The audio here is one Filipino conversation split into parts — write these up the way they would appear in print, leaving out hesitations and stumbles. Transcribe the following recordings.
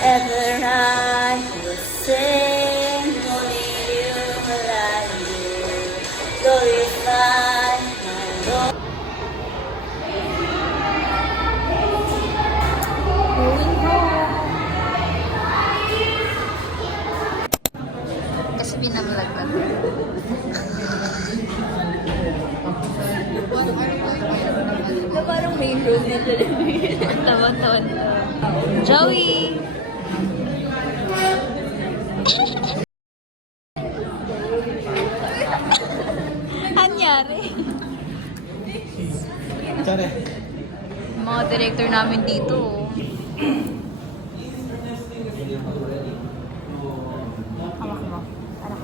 Ever I will sing, only you will I live, glorify my Lord. Kasi binamlag ba? Parang main road na talaga. Tawan-tawan. Joey! Anyari? Sorry. Mga director namin dito. Hawak mo. Para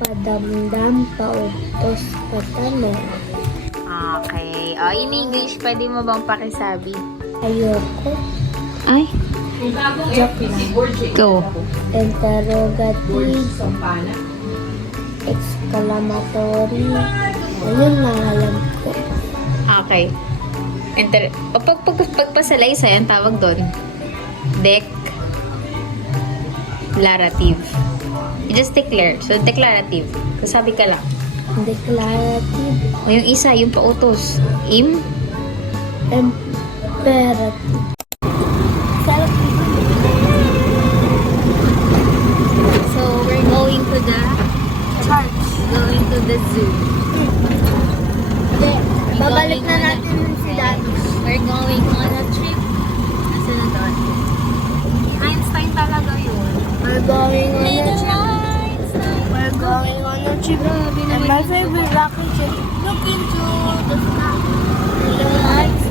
Padamdam, pautos, patanong. Okay. O, in English, pwede mo bang pakisabi? Ayoko. Ay, Joke lang. go. interrogative, exclamatory. Ayun lang alam ko. Okay. Pagpasalaysay, ang tawag doon, declarative. You just declare. So, declarative. Sabi ka lang. Declarative, O yung isa, yung pautos. imperative. So, we're going to the Church. going to the zoo. Babalik na natin si Daddy. We're going on a trip. Nasa na doon? Einstein talaga yun. We're going on a Little trip. Einstein. We're going on a trip. Grabe And naman my yun. favorite rocket ship. Look into the sky. Little lights.